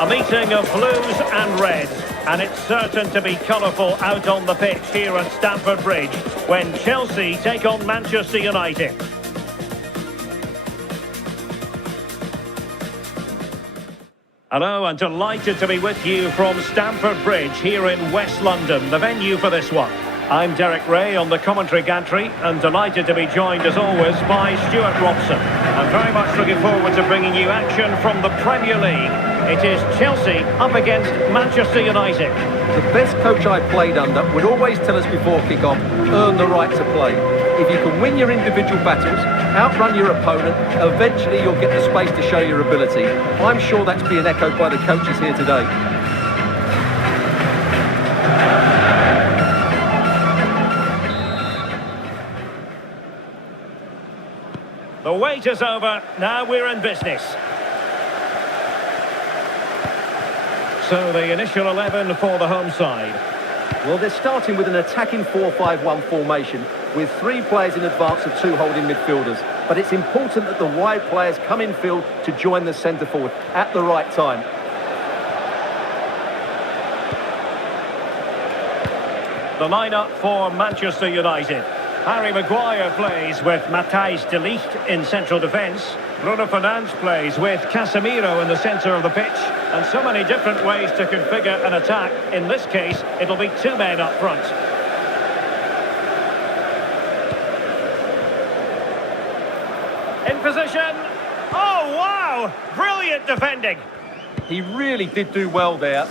A meeting of blues and reds, and it's certain to be colourful out on the pitch here at Stamford Bridge when Chelsea take on Manchester United. Hello, and delighted to be with you from Stamford Bridge here in West London, the venue for this one. I'm Derek Ray on the commentary gantry and delighted to be joined as always by Stuart Robson. I'm very much looking forward to bringing you action from the Premier League. It is Chelsea up against Manchester United. The best coach I played under would always tell us before kick-off, earn the right to play. If you can win your individual battles, outrun your opponent, eventually you'll get the space to show your ability. I'm sure that's being echoed by the coaches here today. The wait is over, now we're in business. So the initial 11 for the home side. Well, they're starting with an attacking 4-5-1 formation with 3 players in advance of 2 holding midfielders. But it's important that the wide players come in field to join the centre forward at the right time. The lineup for Manchester United. Harry Maguire plays with Matthijs de Ligt in central defence. Bruno Fernandes plays with Casemiro in the centre of the pitch. And so many different ways to configure an attack. In this case, it'll be 2 men up front. In position. Oh, wow! Brilliant defending. He really did do well there.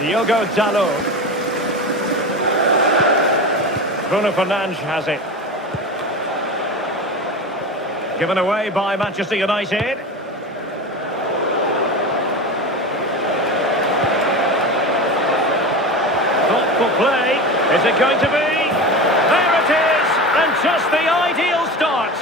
Diogo Dalot. Bruno Fernandes has it. Given away by Manchester United. Thoughtful play. Is it going to be? There it is! And just the ideal start.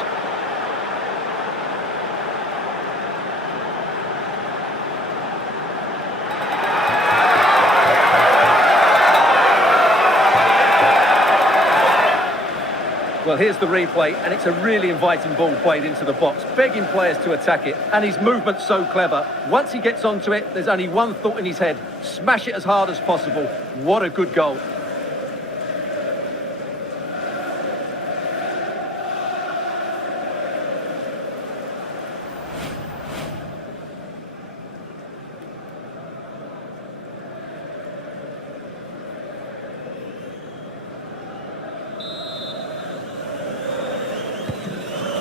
Well, here's the replay, and it's a really inviting ball played into the box, begging players to attack it, and his movement's so clever. Once he gets onto it, there's only one thought in his head: smash it as hard as possible. What a good goal.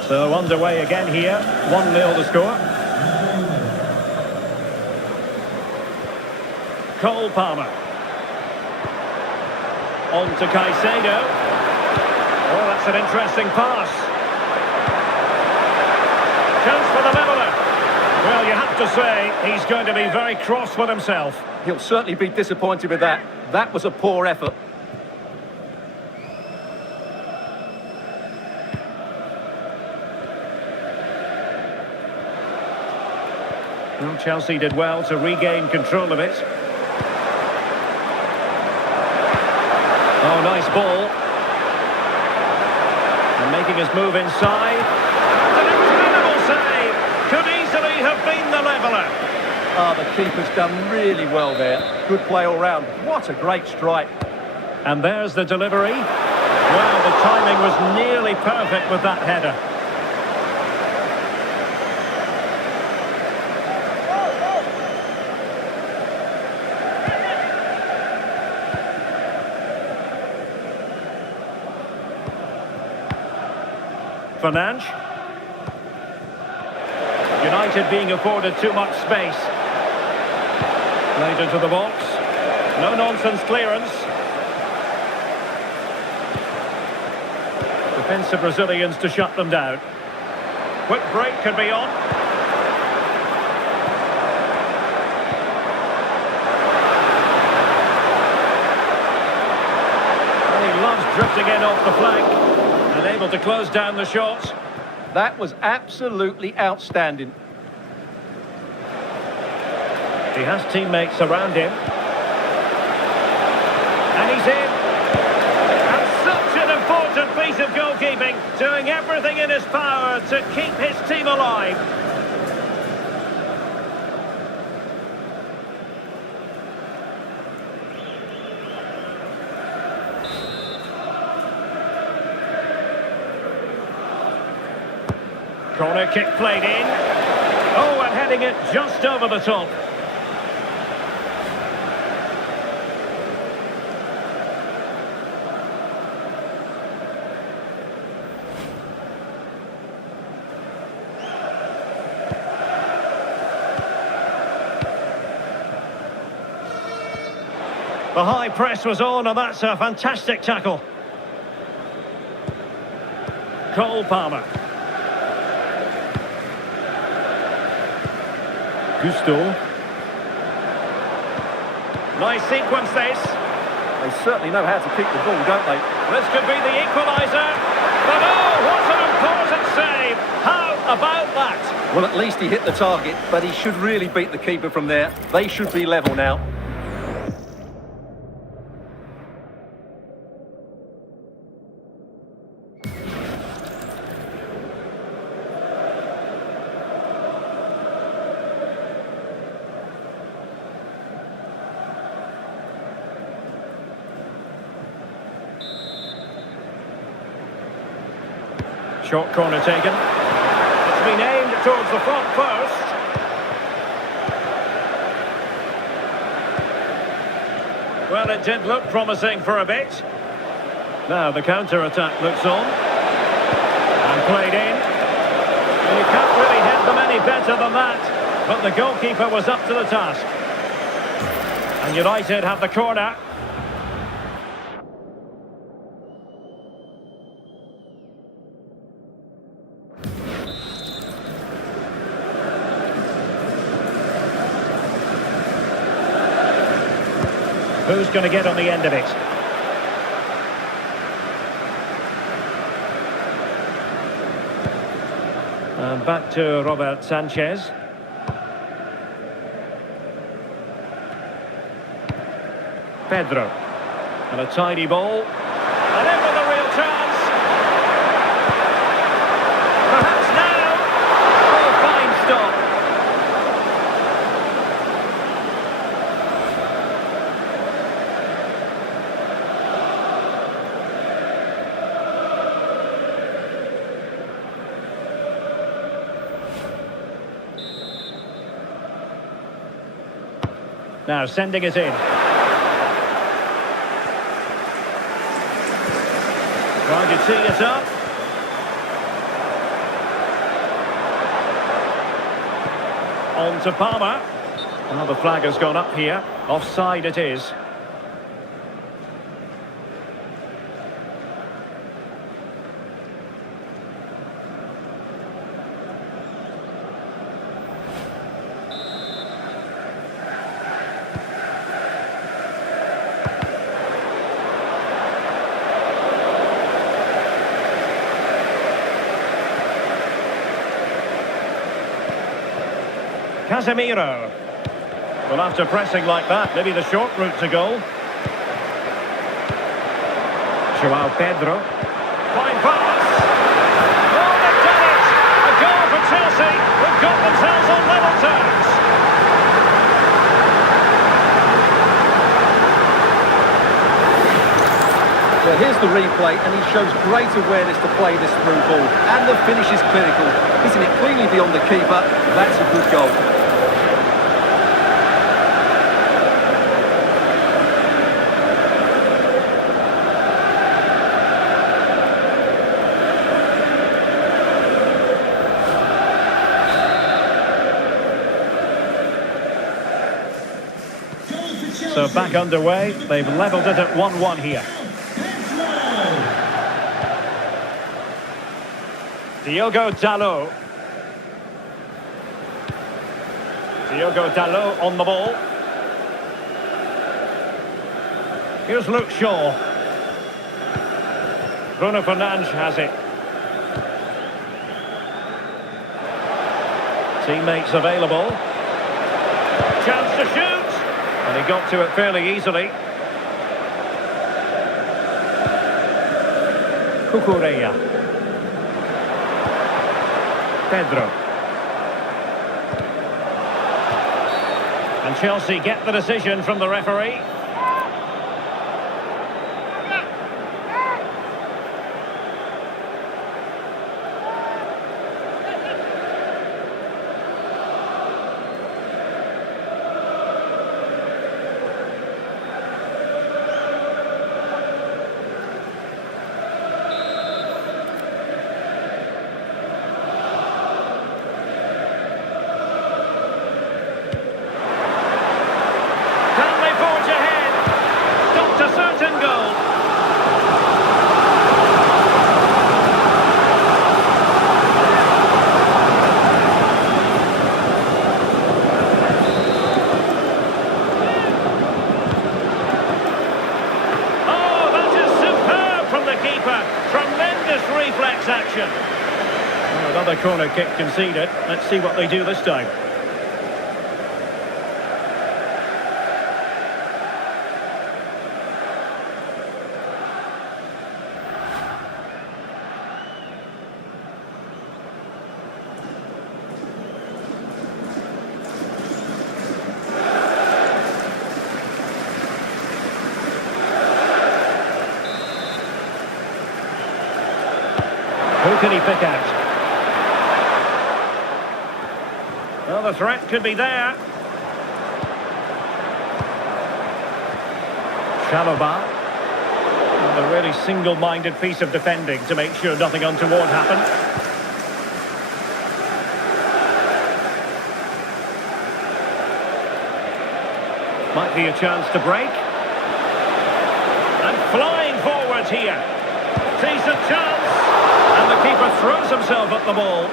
So underway again here, 1-0 the score. Cole Palmer. On to Caicedo. Oh, that's an interesting pass. Chance for the leveller. Well, you have to say, he's going to be very cross with himself. He'll certainly be disappointed with that. That was a poor effort. Well, Chelsea did well to regain control of it. Oh, nice ball. And making his move inside. And an incredible save. Could easily have been the leveller. Ah, the keeper's done really well there. Good play all round. What a great strike. And there's the delivery. Well, the timing was nearly perfect with that header. Fernandes. United being afforded too much space. Played into the box. No-nonsense clearance. Defensive Brazilians to shut them down. Quick break could be on. And he loves drifting in off the flank. Able to close down the shot. That was absolutely outstanding. He has teammates around him. And he's in. And such an important piece of goalkeeping, doing everything in his power to keep his team alive. Corner kick played in. Oh, and heading it just over the top. The high press was on, and that's a fantastic tackle. Cole Palmer. Gusto. Nice sequence this. They certainly know how to keep the ball, don't they? This could be the equaliser. But oh, what an important save. How about that? Well, at least he hit the target, but he should really beat the keeper from there. They should be level now. Short corner taken. It's been aimed towards the front post. Well, it did look promising for a bit. Now the counter-attack looks on. And played in. And you can't really hit them any better than that. But the goalkeeper was up to the task. And United have the corner. Who's going to get on the end of it? And back to Robert Sanchez. Pedro. And a tidy ball. And in with a real chance. Perhaps now. Oh, fine stop. Now sending it in. Trying to tee it up. On to Palmer. Now the flag has gone up here. Offside it is. Casemiro. Well, after pressing like that, maybe the short route to goal. Joao Pedro. Fine pass. Oh, they've done it! A goal for Chelsea. They've got themselves on level terms. Well, here's the replay, and he shows great awareness to play this through ball. And the finish is clinical. Hitting it cleanly beyond the keeper. That's a good goal. So back underway. They've levelled it at 1-1 here. Diogo Dalot. Diogo Dalot on the ball. Here's Luke Shaw. Bruno Fernandes has it. Teammates available. Chance to shoot. And he got to it fairly easily. Cucurella. Pedro. And Chelsea get the decision from the referee. action. Well, another corner kick conceded. Let's see what they do this time. Who can he pick out? Well, the threat could be there. Chalobah. And a really single-minded piece of defending to make sure nothing untoward happened. Might be a chance to break. And flying forwards here. Decent chance. And the keeper throws himself at the ball.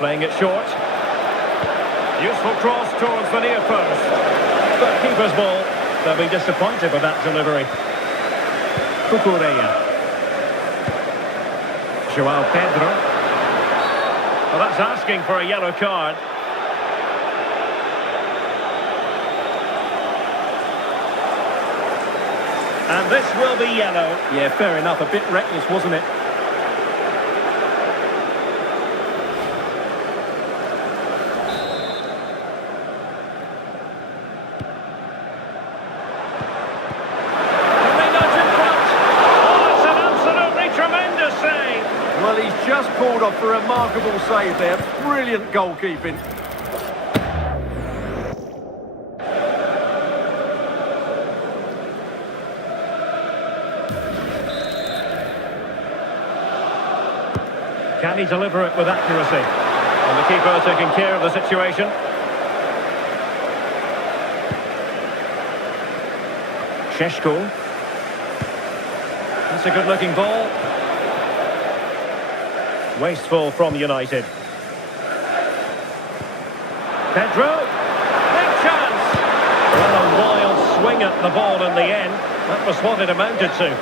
Playing it short. Useful cross towards the near post. But keeper's ball. They'll be disappointed with that delivery. Cucurella. João Pedro. Well, that's asking for a yellow card. And this will be yellow. Yeah, fair enough. A bit reckless, wasn't it? Well, he's just pulled off a remarkable save there. Brilliant goalkeeping. Can he deliver it with accuracy? And the keeper taking care of the situation. Šeško. That's a good-looking ball. Wasteful from United. Pedro. Big chance. Well, a wild swing at the ball in the end. That was what it amounted to.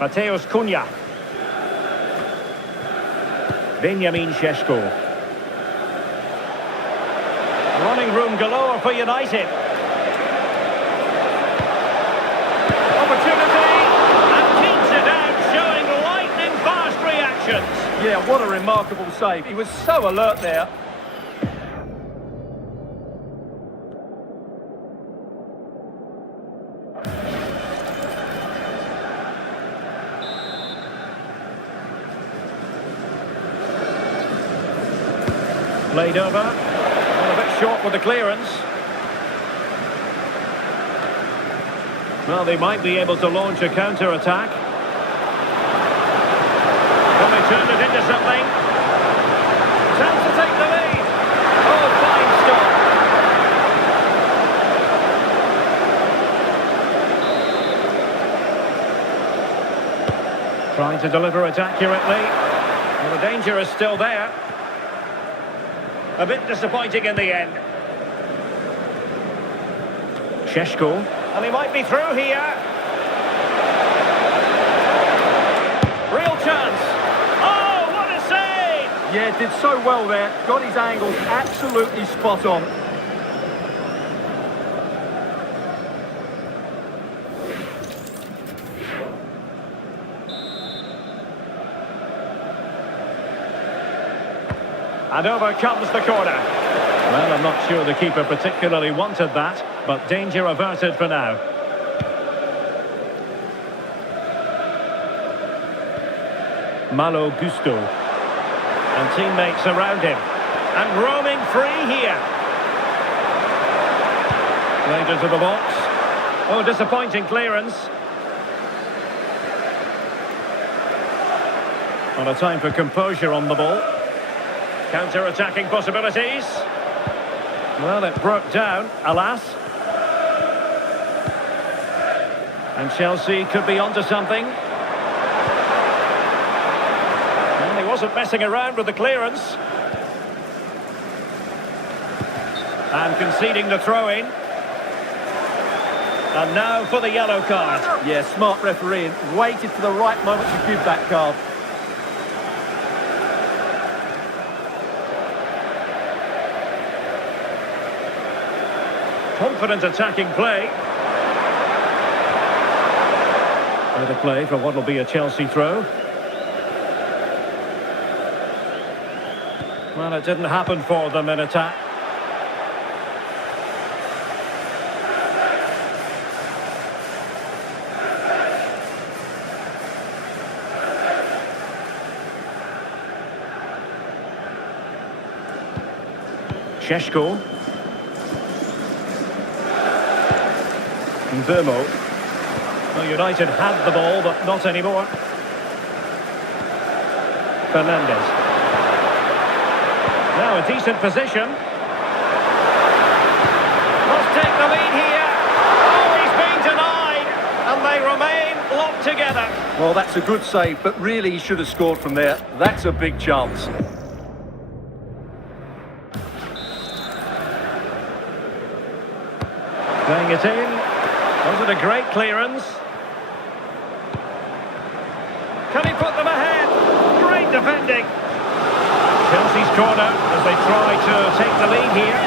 Mateus Cunha. Benjamin Šeško. Running room galore for United. Opportunity, and keeps it out, showing lightning fast reactions. Yeah, what a remarkable save. He was so alert there. Played over. Well, a bit short with the clearance. Well, they might be able to launch a counter-attack. Can they turn it into something? Chance to take the lead. Oh, fine stop. Trying to deliver it accurately. Well, the danger is still there. A bit disappointing in the end. Šeško. And he might be through here. Real chance. Oh, what a save! Yeah, did so well there. Got his angles absolutely spot on. And over comes the corner. Well, I'm not sure the keeper particularly wanted that, but danger averted for now. Malo Gusto. And teammates around him. And roaming free here. Played into the box. Oh, disappointing clearance. On a time for composure on the ball. Counter-attacking possibilities. Well, it broke down, alas. And Chelsea could be onto something. And he wasn't messing around with the clearance. And conceding the throw-in. And now for the yellow card. Yeah, smart refereeing. Waited for the right moment to give that card. Confident attacking play. Better play for what will be a Chelsea throw. Well, it didn't happen for them in attack. Šeško. Vermo. Well, United had the ball, but not anymore. Fernandes. Now a decent position. Must take the lead here. Oh, he's been denied. And they remain locked together. Well, that's a good save, but really he should have scored from there. That's a big chance. Playing it in. Was it a great clearance? Can he put them ahead? Great defending. Chelsea's corner as they try to take the lead here.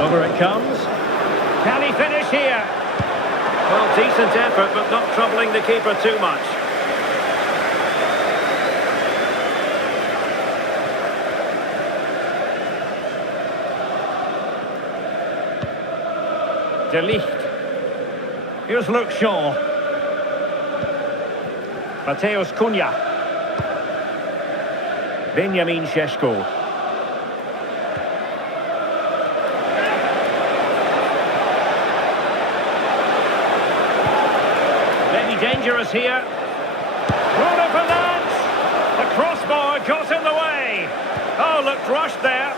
Over it comes. Can he finish here? Well, decent effort, but not troubling the keeper too much. De Ligt. Here's Luke Shaw. Mateus Cunha. Benjamin Šeško. Maybe dangerous here. Bruno Fernandes. The crossbar got in the way. Oh, looked rushed there.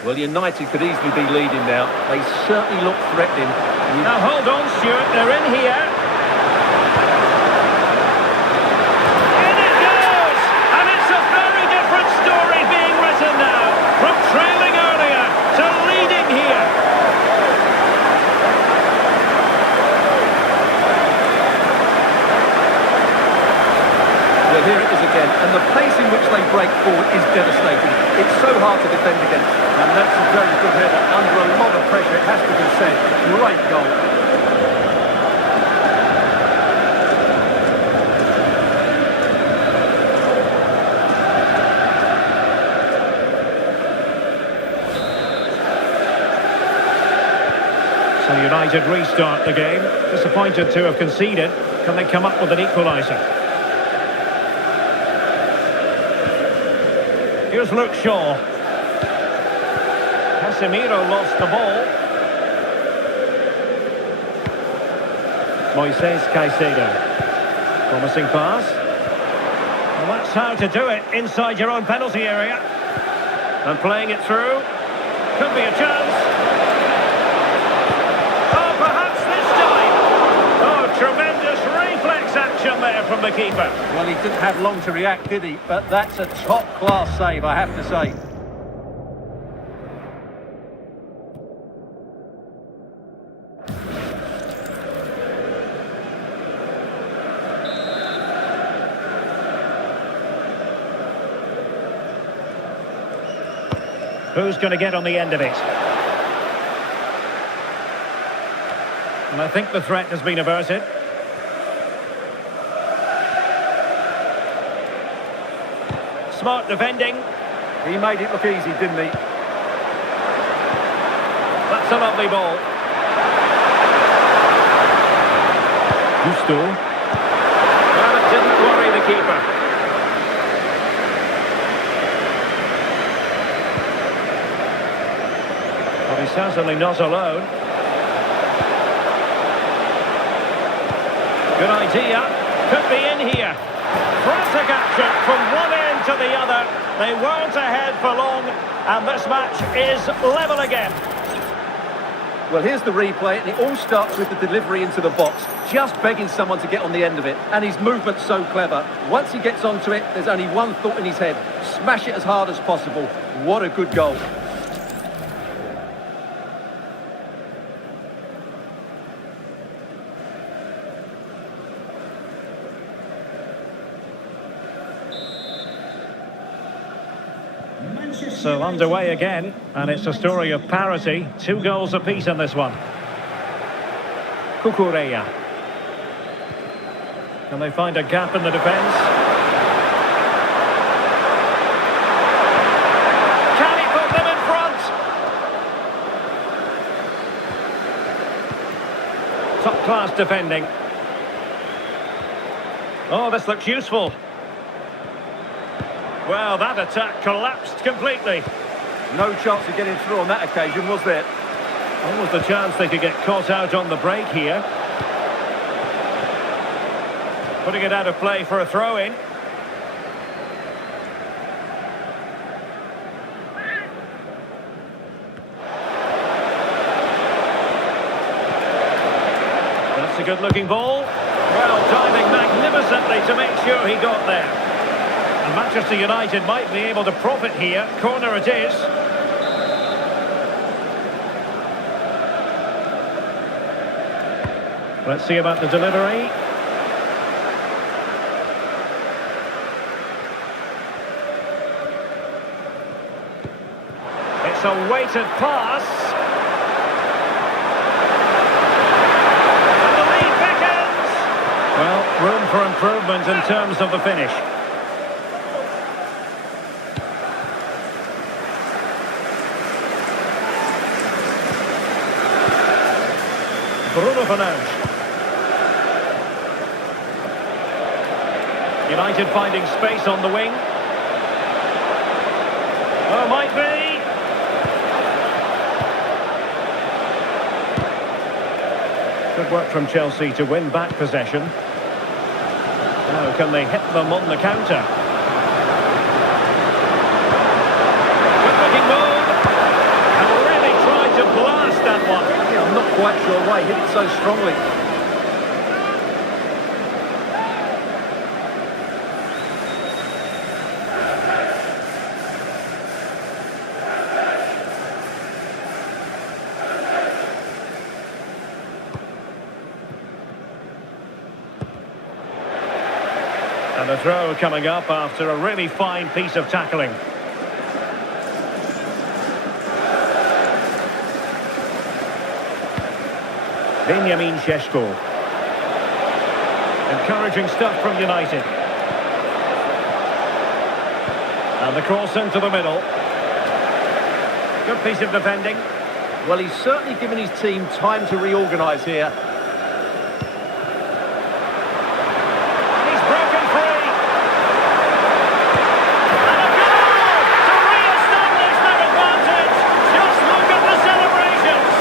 Well, United could easily be leading now. They certainly look threatening. Now hold on, Stuart. They're in here. In it goes! And it's a very different story being written now. From trailing earlier to leading here. Well, here it is again. And the pace in which they break forward is devastating. It's so hard to defend against. And that's a very good header. Under a lot of pressure, it has to be said. Great goal. So United restart the game. Disappointed to have conceded. Can they come up with an equaliser? Here's Luke Shaw. Casemiro lost the ball. Moises Caicedo. Promising pass. Well, that's how to do it inside your own penalty area. And playing it through. Could be a chance. Oh, perhaps this time. Oh, tremendous reflex action there from the keeper. Well, he didn't have long to react, did he? But that's a top-class save, I have to say. Who's going to get on the end of it? And I think the threat has been averted. Smart defending. He made it look easy, didn't he? That's a lovely ball. Gusto. Well, it didn't worry the keeper. Well, he's certainly not alone. Good idea. Could be in here. Frantic action from one end to the other. They weren't ahead for long, and this match is level again. Well, here's the replay, and it all starts with the delivery into the box, just begging someone to get on the end of it. And his movement's so clever. Once he gets onto it, there's only one thought in his head: smash it as hard as possible. What a good goal. So underway again, and it's a story of parity. 2 goals apiece in this one. Cucurella. Can they find a gap in the defence? Can he put them in front? Top class defending. Oh, this looks useful. Well, that attack collapsed completely. No chance of getting through on that occasion, was there? Almost a chance they could get caught out on the break here. Putting it out of play for a throw-in. That's a good-looking ball. Well, diving magnificently to make sure he got there. And Manchester United might be able to profit here. Corner it is. Let's see about the delivery. It's a weighted pass. And the lead beckons. Well, room for improvement in terms of the finish. Bruno Fernandes. United finding space on the wing. Oh, might be. Good work from Chelsea to win back possession. Now can they hit them on the counter? Good looking move. And really tried to blast that one. Yeah, I'm not quite sure why he hit it so strongly. And a throw coming up after a really fine piece of tackling. Benjamin Šeško. Encouraging stuff from United. And the cross into the middle. Good piece of defending. Well, he's certainly given his team time to reorganise here. He's broken free. And a goal to re-establish their advantage. Just look at the celebrations.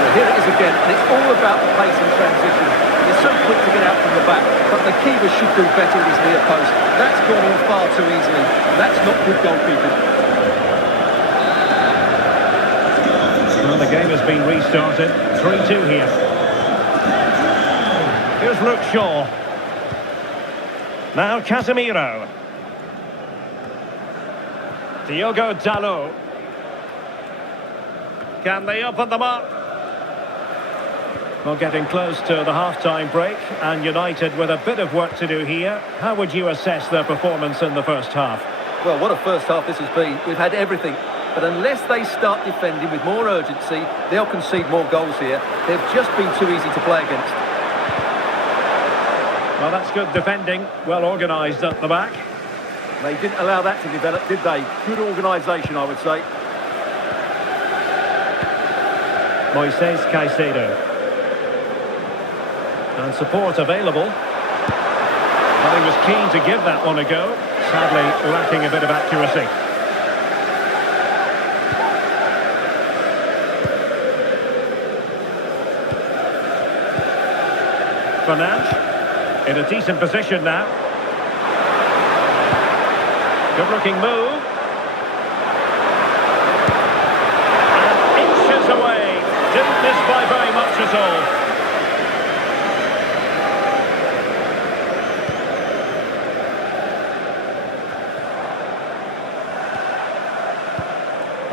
Well, here it is again, and it's all about the pace and transition. They're so quick to get out from the back, but the keeper should do better with his near post. That's gone in far too easily. That's not good goalkeeping. Well, the game has been restarted. 3-2 here. Here's Luke Shaw. Now Casemiro. Diogo Dalot. Can they open them up? Well, getting close to the half-time break, and United with a bit of work to do here. How would you assess their performance in the first half? Well, what a first half this has been. We've had everything. But unless they start defending with more urgency, they'll concede more goals here. They've just been too easy to play against. Well, that's good defending, well organised at the back. They didn't allow that to develop, did they? Good organisation, I would say. Moises Caicedo. And support available. Well, he was keen to give that one a go. Sadly, lacking a bit of accuracy. Fernandes in a decent position now. Good looking move. And inches away. Didn't miss by very much at all.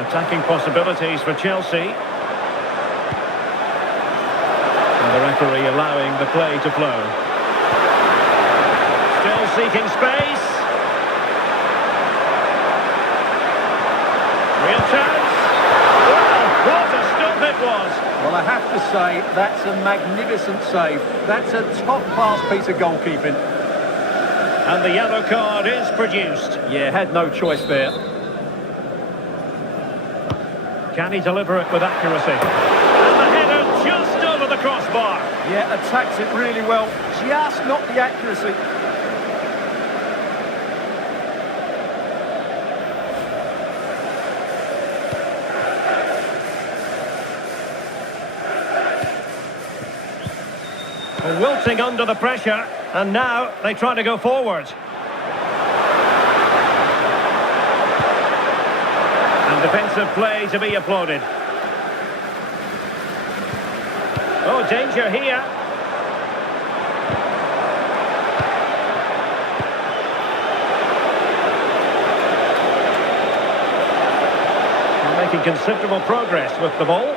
Attacking possibilities for Chelsea. And the referee allowing the play to flow. Still seeking space. Real chance. Well, what a stop it was. Well, I have to say, that's a magnificent save. That's a top-class piece of goalkeeping. And the yellow card is produced. Yeah, had no choice there. Can he deliver it with accuracy? And the header just over the crossbar. Yeah, attacks it really well. Just not the accuracy. Wilting under the pressure, and now they try to go forward. And defensive play to be applauded. Oh, danger here. They're making considerable progress with the ball.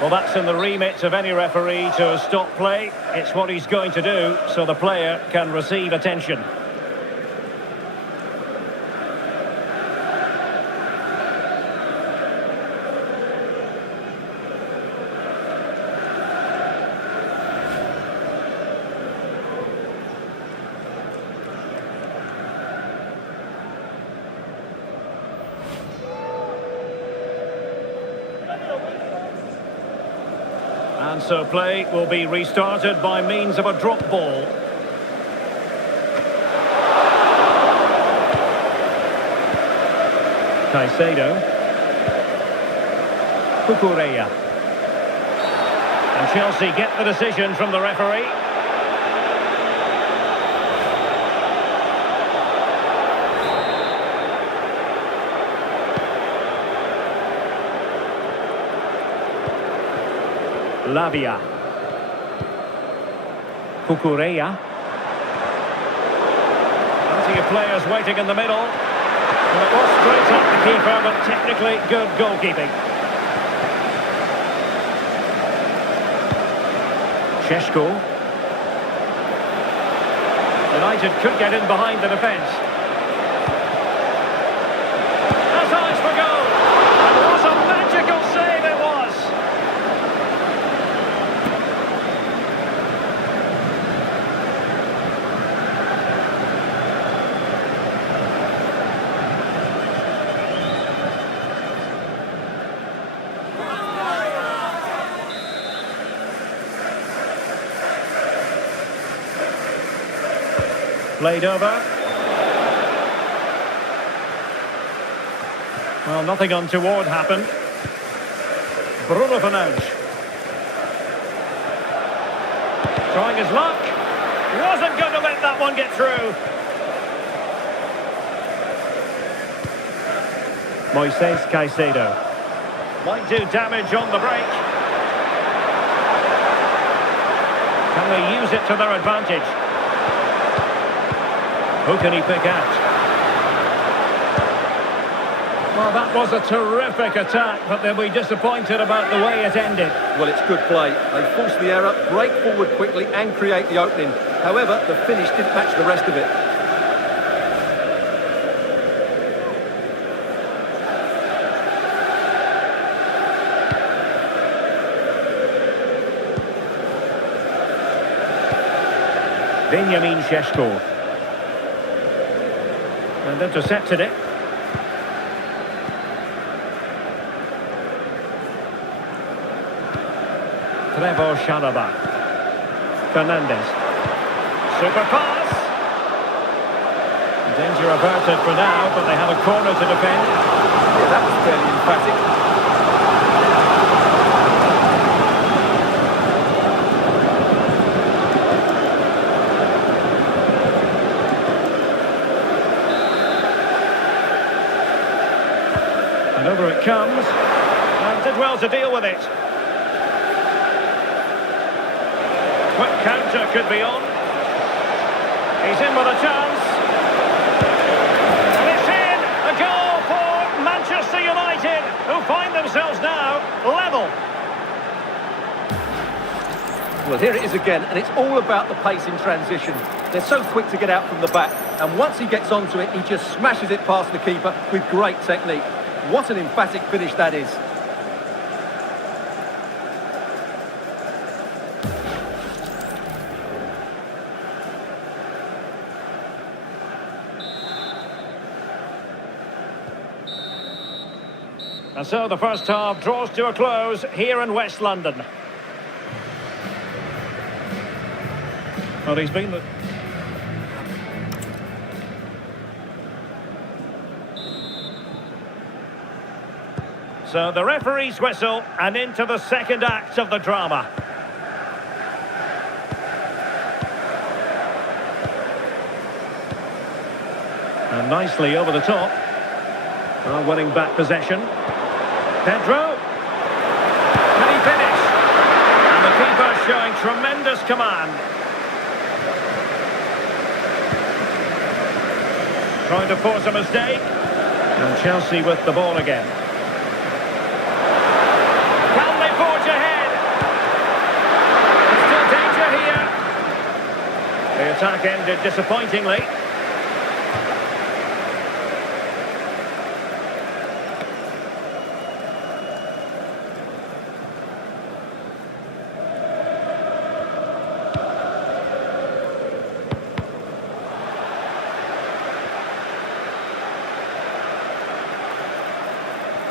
Well, that's in the remit of any referee to stop play. It's what he's going to do, so the player can receive attention. And so play will be restarted by means of a drop ball. Caicedo. Cucurella. And Chelsea get the decision from the referee. Lavia. Cucurella. Plenty of players waiting in the middle. And it was straight at the keeper, but technically good goalkeeping. Šeško. United could get in behind the defence. Has eyes for goal. And what a magical save it was. Played over. Well, nothing untoward happened. Bruno Fernandes. Trying his luck. Wasn't going to let that one get through. Moises Caicedo. Might do damage on the break. Can they use it to their advantage? Who can he pick out? Well, that was a terrific attack, but they'll be disappointed about the way it ended. Well, it's good play. They force the error, break forward quickly and create the opening. However, the finish didn't match the rest of it. Benjamin Šeško. And intercepted it. Trevor Chalobah. Fernandes. Super pass. Danger averted for now, but they have a corner to defend. Yeah, that was fairly emphatic. And over it comes, and did well to deal with it. Quick counter could be on. He's in with a chance. And it's in! A goal for Manchester United, who find themselves now level. Well, here it is again, and it's all about the pace in transition. They're so quick to get out from the back, and once he gets onto it, he just smashes it past the keeper with great technique. What an emphatic finish that is. And so the first half draws to a close here in West London. Well, he's been the... So the referee's whistle, and into the second act of the drama. And nicely over the top. Well, winning back possession. Pedro. Can he finish? And the keeper showing tremendous command. Trying to force a mistake. And Chelsea with the ball again. Can they forge ahead? There's still danger here. The attack ended disappointingly.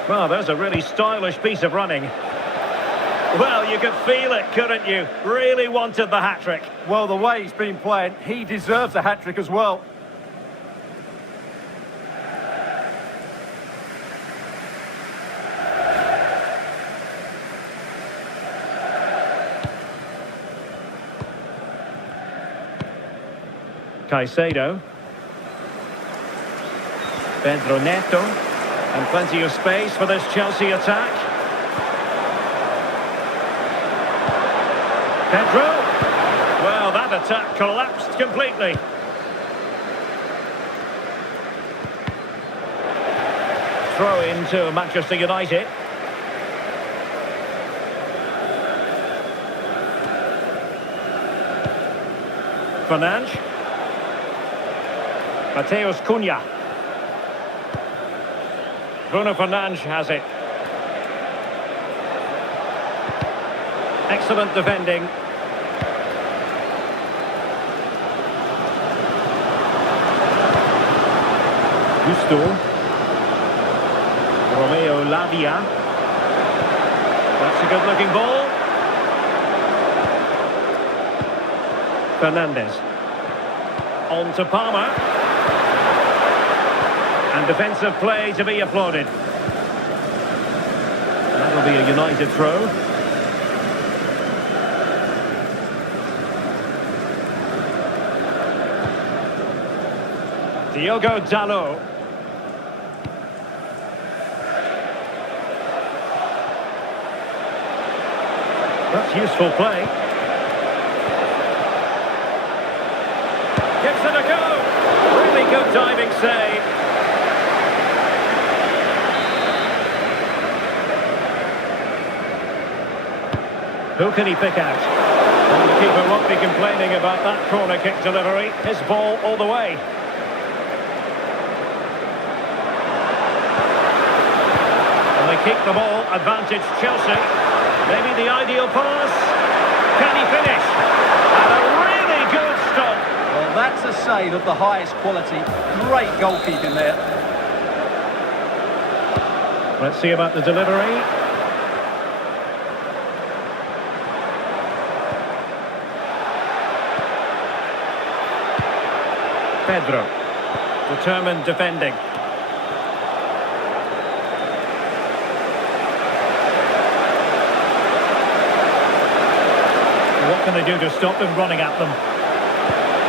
Well, there's a really stylish piece of running. Well, you could feel it, couldn't you? Really wanted the hat-trick. Well, the way he's been playing, he deserves a hat-trick as well. Caicedo. Pedro Neto. And plenty of space for this Chelsea attack. Pedro. Well, that attack collapsed completely. Throw into Manchester United. Fernandes. Mateus Cunha. Bruno Fernandes has it. Excellent defending. Gusto. Romeo Lavia. That's a good-looking ball. Fernandes. On to Palmer. And defensive play to be applauded. That'll be a United throw. Diogo Dalot. That's useful play. Gives it a go. Really good diving save. Who can he pick out? Well, the keeper won't be complaining about that corner kick delivery. His ball all the way. And they keep the ball, advantage Chelsea. Maybe the ideal pass. Can he finish? And a really good stop. save of the highest quality. Great goalkeeping there. Let's see about the delivery. Pedro. Determined defending. What can they do to stop them running at them?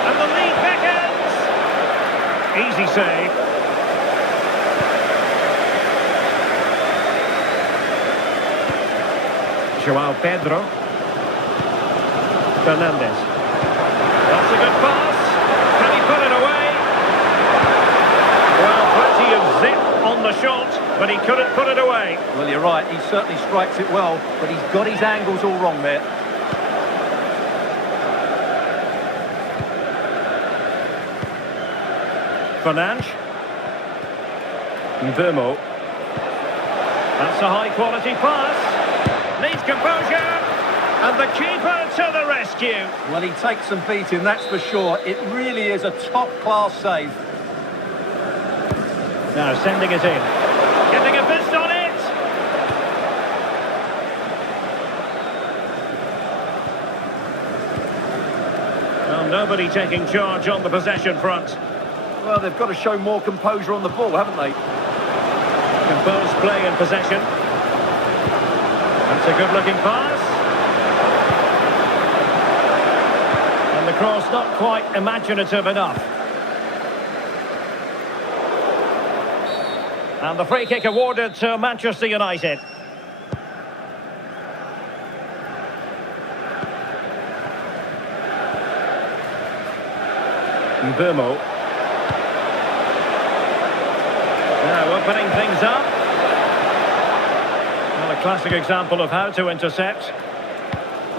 And the lead beckons! Easy save. Joao Pedro. Fernandes. That's a good pass. Can he put it away? Well, plenty of zip on the shot, but he couldn't put it away. Well, you're right. He certainly strikes it well, but he's got his angles all wrong there. Fernandes. Vermo. That's a high-quality pass. Needs composure. And the keeper to the rescue. Well, he takes some beating, that's for sure. It really is a top-class save. Now sending it in. Getting a fist on it. Well, nobody taking charge on the possession front. Well, they've got to show more composure on the ball, haven't they? Composed play in possession. That's a good-looking pass. And the cross not quite imaginative enough. And the free kick awarded to Manchester United. Vermo. Now opening things up. Well, a classic example of how to intercept.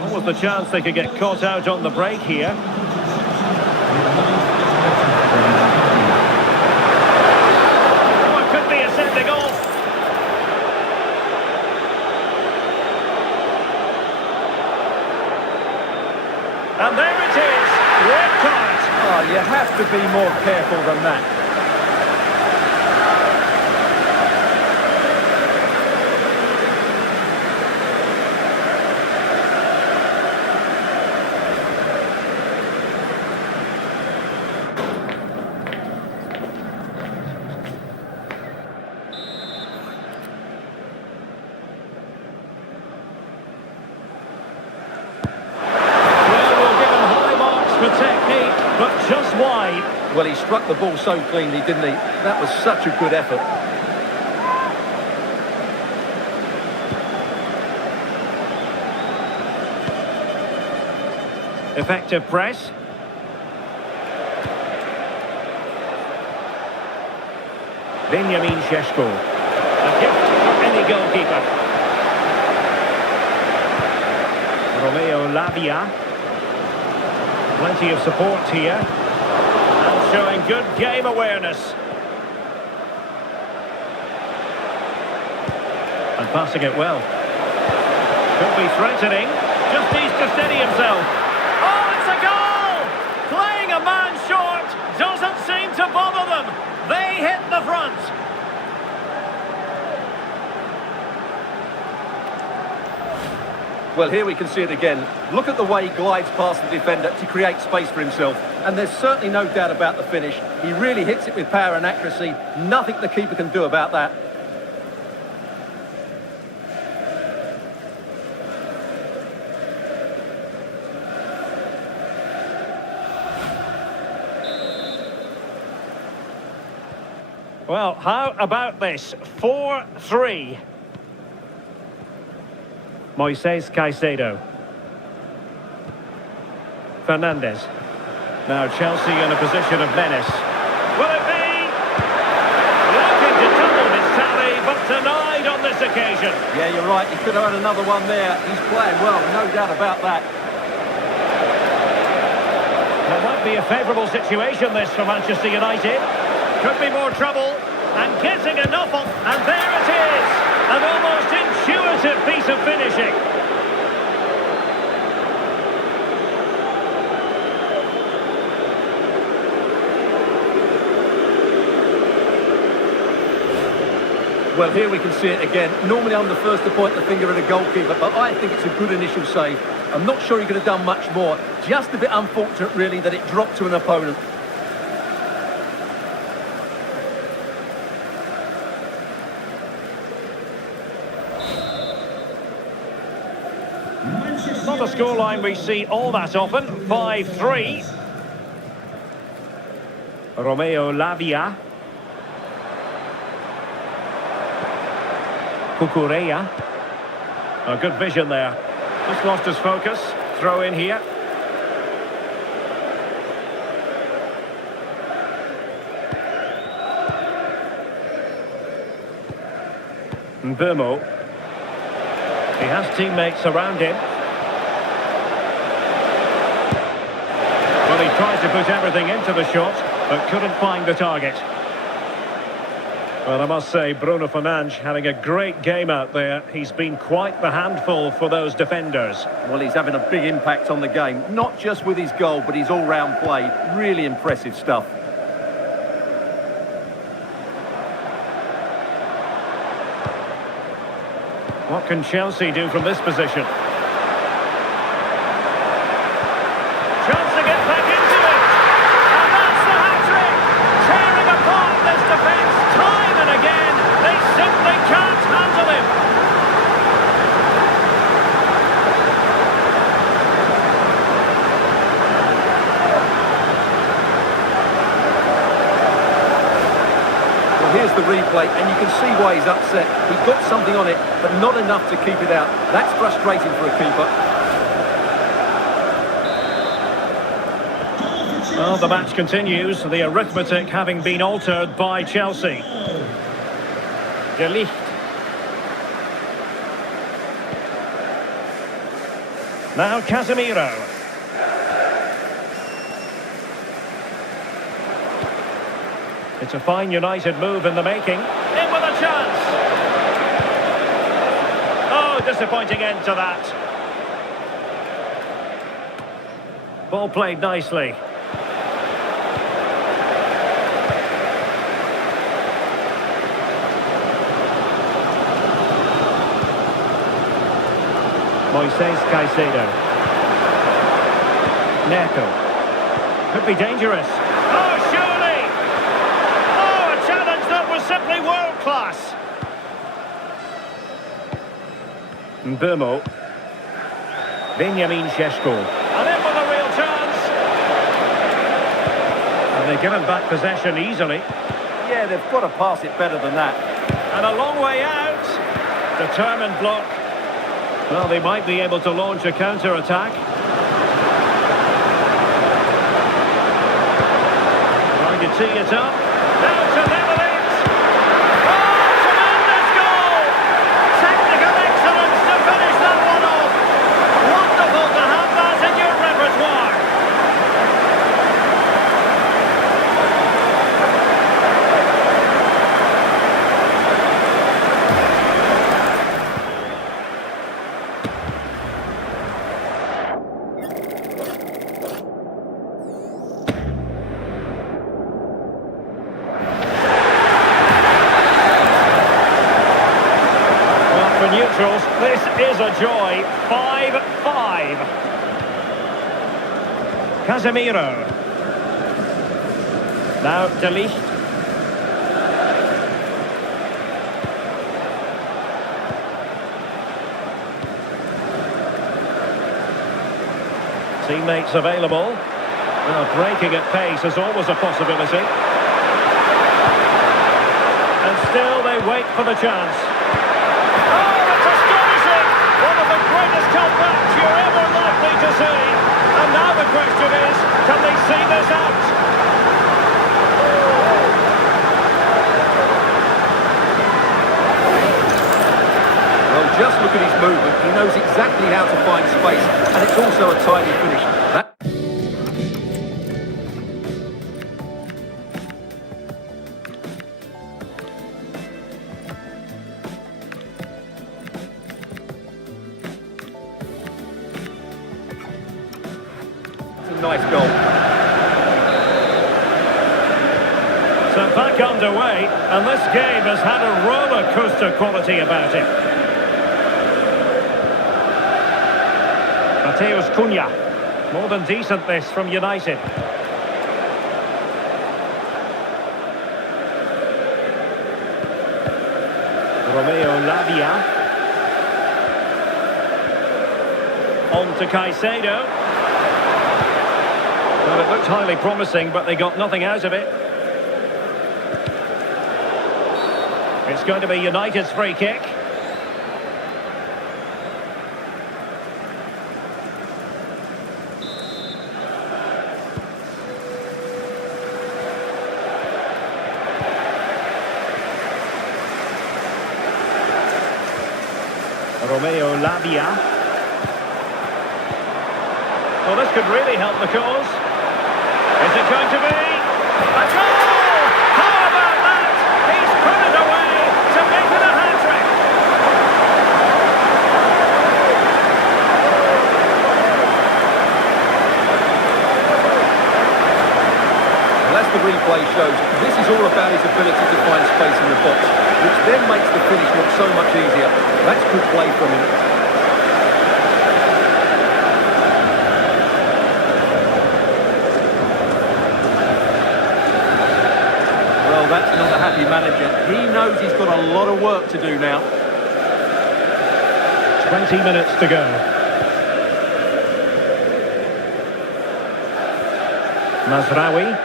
What was the chance they could get caught out on the break here? Oh, it could be a sending off. And there it is, red card. Oh, you have to be more careful than that. But just wide. Well, he struck the ball so cleanly, didn't he? That was such a good effort. Effective press. Benjamin Šeško. A gift for any goalkeeper. Romeo Lavia. Plenty of support here. And showing good game awareness. And passing it well. Could be threatening. Just needs to steady himself. Oh, it's a goal! Playing a man short doesn't seem to bother them. They hit the front. Well, here we can see it again. Look at the way he glides past the defender to create space for himself. And there's certainly no doubt about the finish. He really hits it with power and accuracy. Nothing the keeper can do about that. Well, how about this? 4-3. Moises Caicedo. Fernandes. Now Chelsea in a position of menace. Will it be? Looking to double his tally, but denied on this occasion. Yeah, you're right. He could have had another one there. He's playing well, no doubt about that. It might be a favourable situation, this, for Manchester United. Could be more trouble. And getting enough on. And there it is. An almost intuitive piece of finishing. Well, here we can see it again. Normally I'm the first to point the finger at a goalkeeper, but I think it's a good initial save. I'm not sure he could have done much more. Just a bit unfortunate, really, that it dropped to an opponent. Not a scoreline we see all that often. 5-3. Romeo Lavia. Cucurella. A good vision there. Just lost his focus. Throw in here. Mbomo. He has teammates around him. Well, he tried to put everything into the shot, but couldn't find the target. Well, I must say, Bruno Fernandes having a great game out there. He's been quite the handful for those defenders. Well, he's having a big impact on the game, not just with his goal, but his all-round play. Really impressive stuff. What can Chelsea do from this position? Chance to get back into it! And that's the hat-trick! Tearing apart this defence time and again! They simply can't handle him! Well, here's the replay, and you can see why he's upset. He got something on it, but not enough to keep it out. That's frustrating for a keeper. Well, the match continues, the arithmetic having been altered by Chelsea. De Ligt. Now Casemiro. It's a fine United move in the making. In with a chance. Oh, disappointing end to that. Ball played nicely. Moises Caicedo. Neto. Could be dangerous. Oh, surely! Oh, a challenge that was simply world-class. Mbomo. Benjamin Šeško. And in with a real chance. And they've given back possession easily. Yeah, they've got to pass it better than that. And a long way out. Determined block. Well, they might be able to launch a counter-attack. Trying to tee it up. Now to level it! Oh, tremendous goal! Technical excellence to finish that one off. Wonderful to have that in your repertoire. Neutrals, this is a joy. 5-5. Casemiro. Now De Ligt. Teammates available. Well, breaking at pace is always a possibility. And still they wait for the chance. Comebacks you're ever likely to see. And now the question is, can they see this out? Well, just look at his movement. He knows exactly how to find space, and it's also a tidy finish. Nice goal. So back on underway, and this game has had a roller coaster quality about it. Mateus Cunha. More than decent this from United. Romeo Lavia. On to Caicedo. Well, it looked highly promising, but they got nothing out of it. It's going to be United's free kick. Romeo Lavia. Well, this could really help the cause. Is it going to be a goal? How about that? He's put it away to make it a hat-trick. Well, as the replay shows, this is all about his ability to find space in the box, which then makes the finish look so much easier. That's good play from him. Well, that's not a happy manager. He knows he's got a lot of work to do now. 20 minutes to go. Mazraoui.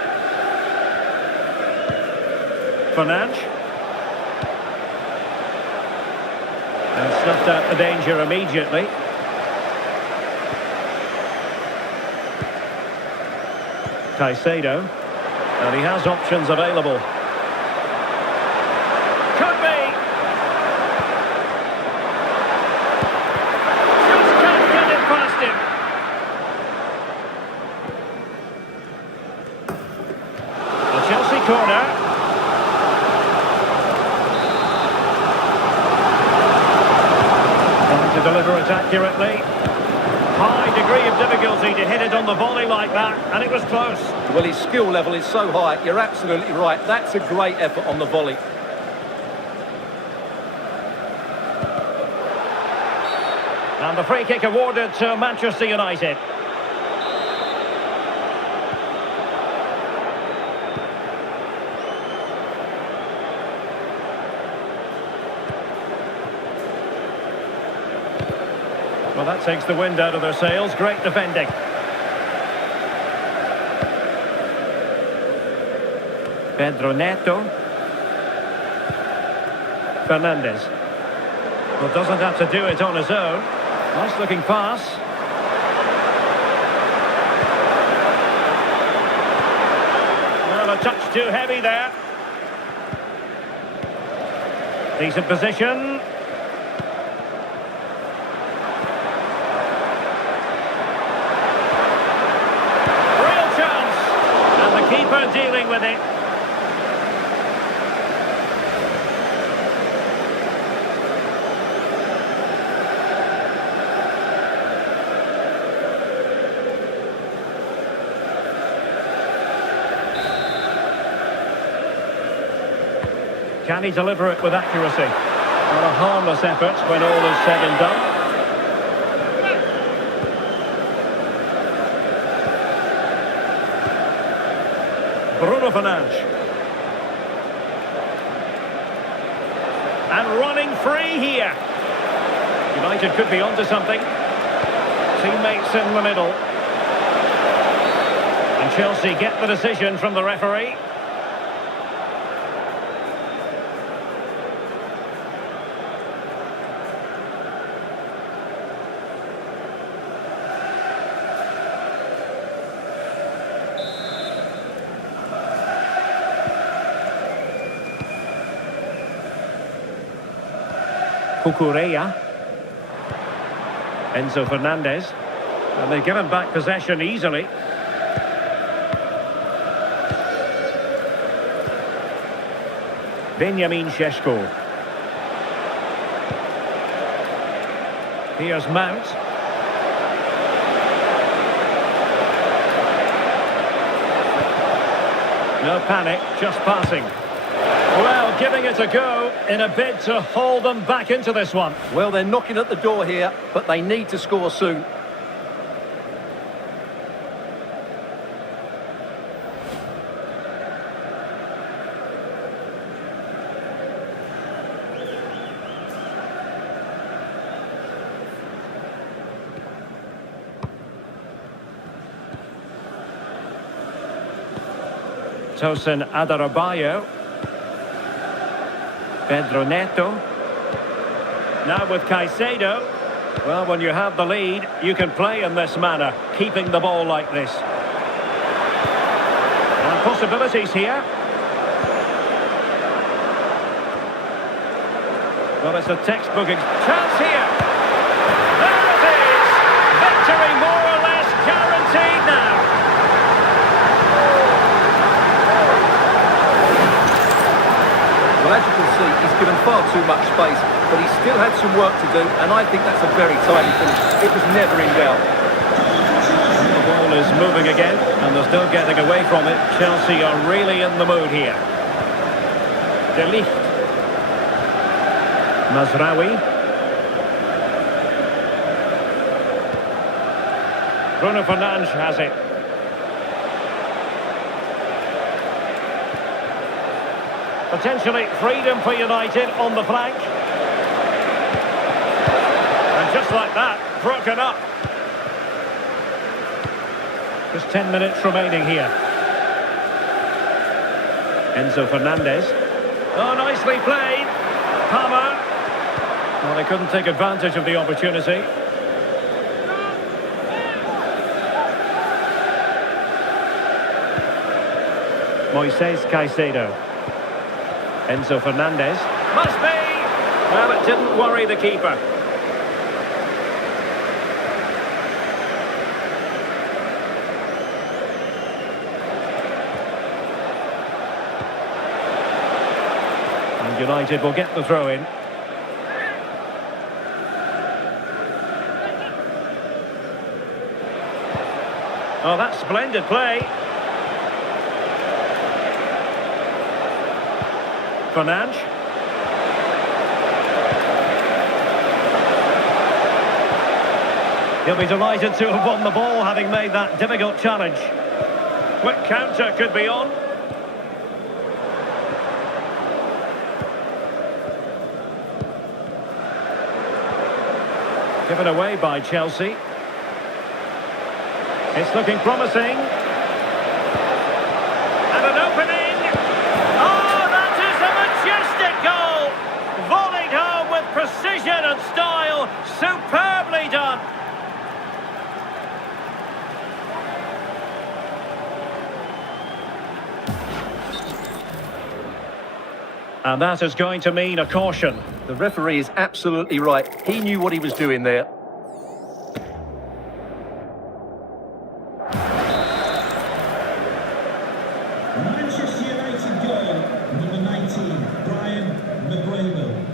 Fernandes. And snuffed out the danger immediately. Caicedo. And he has options available. Could be! Just can't get it past him. A Chelsea corner. To deliver it accurately. High degree of difficulty to hit it on the volley like that, and it was close. Well, his skill level is so high, you're absolutely right. That's a great effort on the volley. And the free kick awarded to Manchester United. Well, that takes the wind out of their sails. Great defending. Pedro Neto. Fernandes. Well, doesn't have to do it on his own. Nice looking pass. Well, a touch too heavy there. Decent position. Keeper dealing with it. Can he deliver it with accuracy? Well, a harmless effort when all is said and done. Bruno Fernandes. And running free here. United could be onto something. Teammates in the middle. And Chelsea get the decision from the referee. Cucurella. Enzo Fernandez. And they've given back possession easily. Benjamin Šeško. Here's Mount. No panic, just passing. Well, giving it a go in a bid to haul them back into this one. Well, they're knocking at the door here, but they need to score soon. Tosin Adarabioyo. Pedro Neto. Now with Caicedo. Well, when you have the lead, you can play in this manner, keeping the ball like this. And possibilities here. Well, it's a textbook chance here. There it is! Victory more or less guaranteed now. Well, as you can see, he's given far too much space, but he still had some work to do, and I think that's a very tidy finish. It was never in doubt. The ball is moving again, and there's no getting away from it. Chelsea are really in the mood here. De Ligt. Mazraoui. Bruno Fernandes has it. Potentially freedom for United on the flank. And just like that, broken up. Just 10 minutes remaining here. Enzo Fernandez. Oh, nicely played. Palmer. Well, they couldn't take advantage of the opportunity. Moises Caicedo. Enzo Fernandez. Must be! Well, it didn't worry the keeper. And United will get the throw in. Oh, that's splendid play. Fernandes. He'll be delighted to have won the ball, having made that difficult challenge. Quick counter could be on. Given away by Chelsea. It's looking promising. And an opening. Oh, that is a majestic goal. Volleyed home with precision and style. Superbly done. And that is going to mean a caution. The referee is absolutely right. He knew what he was doing there. Manchester United goal, number 19, Brian McGraven.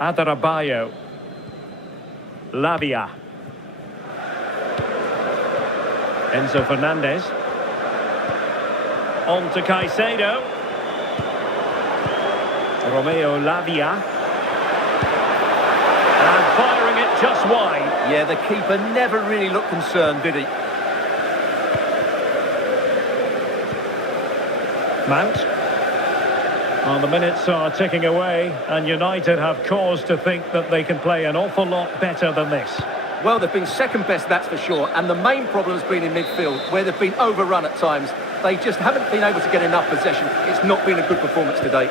Adarabioyo. Lavia. Enzo Fernandez. On to Caicedo. Romeo Lavia. And firing it just wide. Yeah, the keeper never really looked concerned, did he? Mount. Well, the minutes are ticking away, and United have cause to think that they can play an awful lot better than this. Well, they've been second best, that's for sure, and the main problem has been in midfield, where they've been overrun at times. They just haven't been able to get enough possession. It's not been a good performance today.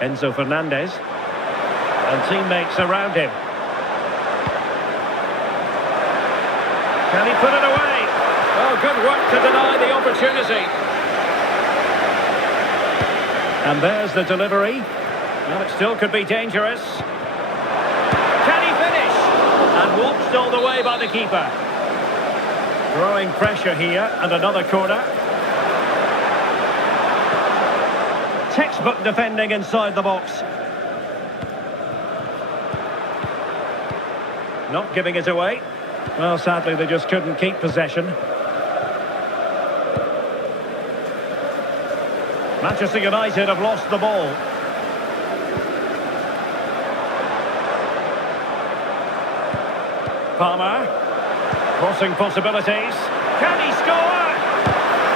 Enzo Fernandez. And teammates around him. Can he put it away? Oh, good work to deny the opportunity. And there's the delivery. Well, it still could be dangerous. Can he finish? And watched all the way by the keeper. Growing pressure here, and another corner. Textbook defending inside the box. Not giving it away. Well, sadly, they just couldn't keep possession. Manchester United have lost the ball. Palmer. Crossing possibilities. Can he score?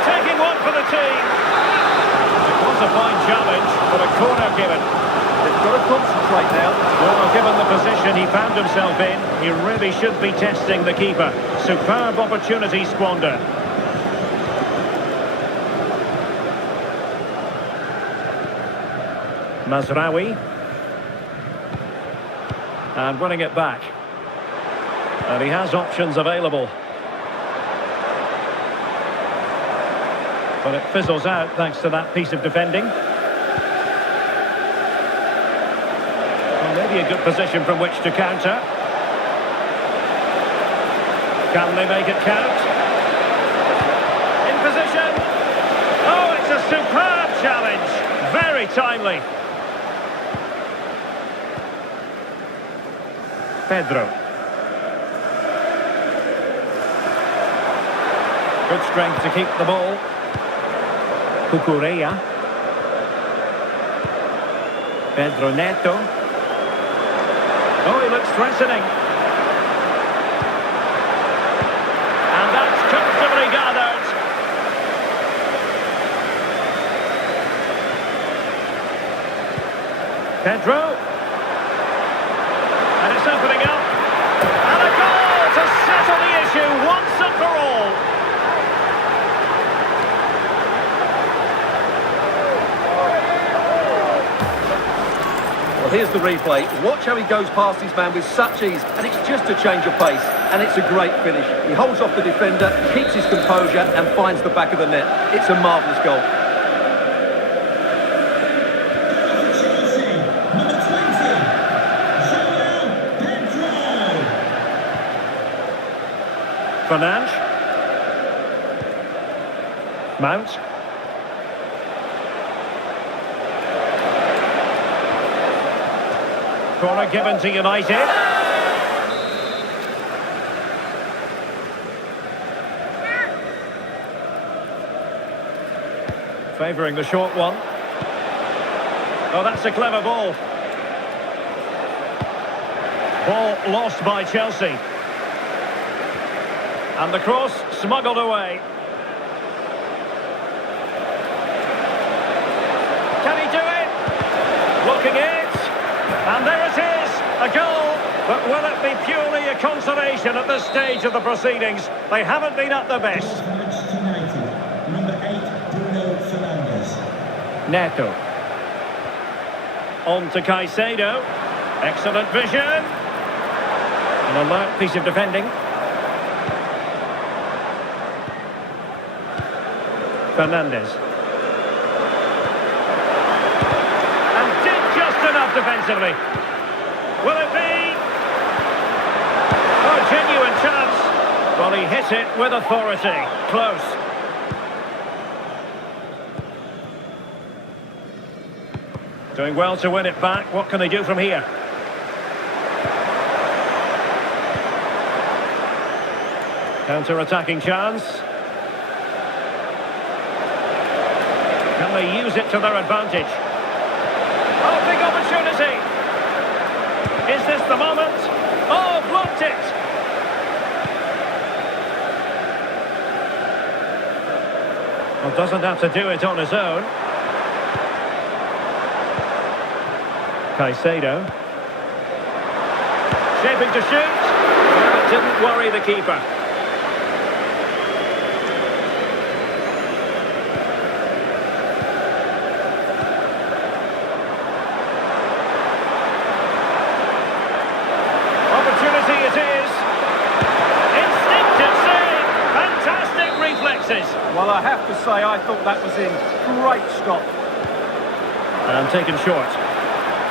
Taking one for the team. It was a fine challenge, but a corner given. They've got to concentrate now. Well, given the position he found himself in, he really should be testing the keeper. Superb opportunity squandered. Mazraoui. And winning it back. And he has options available. But it fizzles out thanks to that piece of defending. Well, maybe a good position from which to counter. Can they make it count? In position. Oh, it's a superb challenge. Very timely. Pedro. Good strength to keep the ball. Cucurella. Pedro Neto. Oh, he looks threatening. And that's comfortably gathered. Pedro. And it's opening up. And a goal to settle the issue once and for all. Well, here's the replay. Watch how he goes past his man with such ease, and it's just a change of pace, and it's a great finish. He holds off the defender, keeps his composure, and finds the back of the net. It's a marvellous goal. Chelsea, number 20, Joel Pedro. Fernandes. Mount. Corner given to United. Favouring the short one. Oh, that's a clever ball. Ball lost by Chelsea. And the cross smuggled away. Can he do it? Looking it. And there it is, a goal. But will it be purely a consolation at this stage of the proceedings? They haven't been at their best. Manchester United, number 8, Bruno Fernandes. Neto. On to Caicedo. Excellent vision. An alert piece of defending. Fernandes. And did just enough defensively. Will it be? Oh, genuine chance. Well, he hit it with authority. Close. Doing well to win it back. What can they do from here? Counter-attacking chance. Can they use it to their advantage? Oh, big opportunity. Is this the moment? Oh, blocked it. Well, doesn't have to do it on his own. Caicedo. Shaping to shoot. Well, it didn't worry the keeper. Opportunity it is. Instinctive save. Fantastic reflexes. Well, I have to say, I thought that was in. Great stop. And taken short.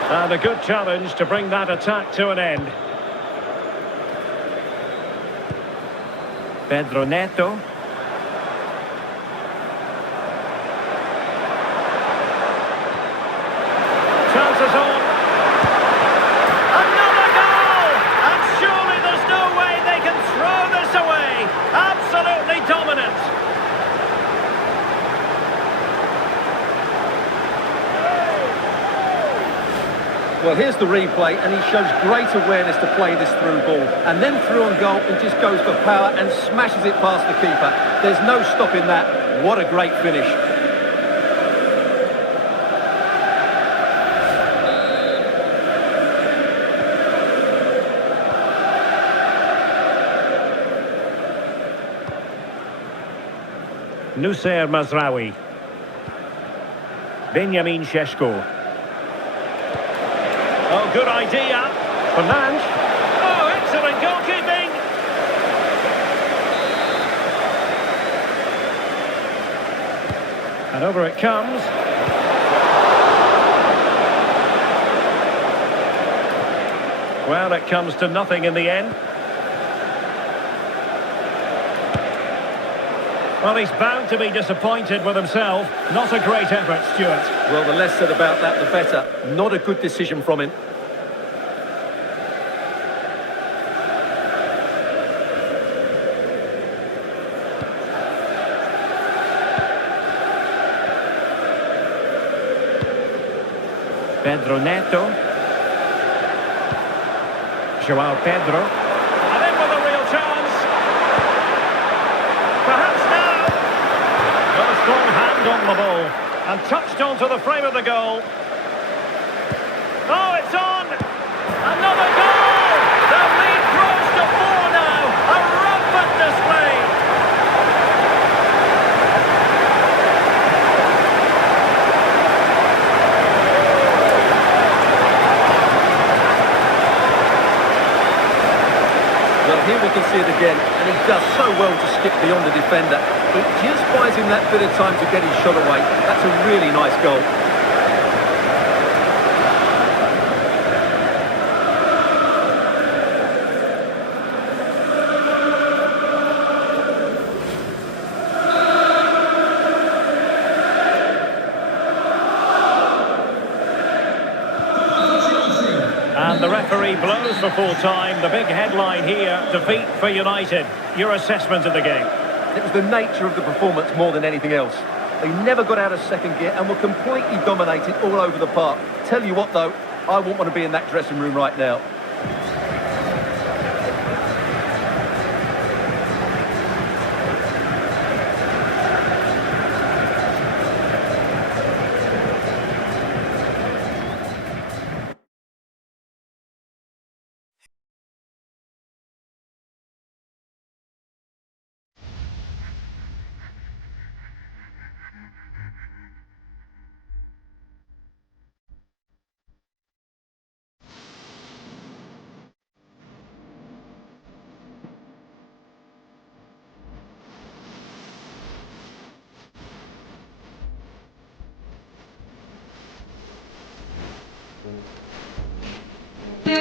And a good challenge to bring that attack to an end. Pedro Neto. Chances on. Another goal! And surely there's no way they can throw Well, here's the replay, and he shows great awareness to play this through ball. And then through on goal, he just goes for power and smashes it past the keeper. There's no stopping that. What a great finish. Nusser Mazraoui. Benjamin Šeško. Oh, good idea. Fernandes. Oh, excellent goalkeeping. And over it comes. Well, it comes to nothing in the end. Well, he's bound to be disappointed with himself. Not a great effort, Stuart. Well, the less said about that, the better. Not a good decision from him. Pedro Neto. João Pedro. And in with a real chance. Perhaps now. Got a strong hand on the ball. And touched onto the frame of the goal. Oh, it's on! Another goal! The lead grows to 4 now. A rampant display. Well, here we can see it again, and he does so well to skip beyond the defender. It just buys him that bit of time to get his shot away. That's a really nice goal. And the referee blows for full time. The big headline here, defeat for United. Your assessment of the game? It was the nature of the performance more than anything else. They never got out of second gear and were completely dominated all over the park. Tell you what, though, I wouldn't want to be in that dressing room right now.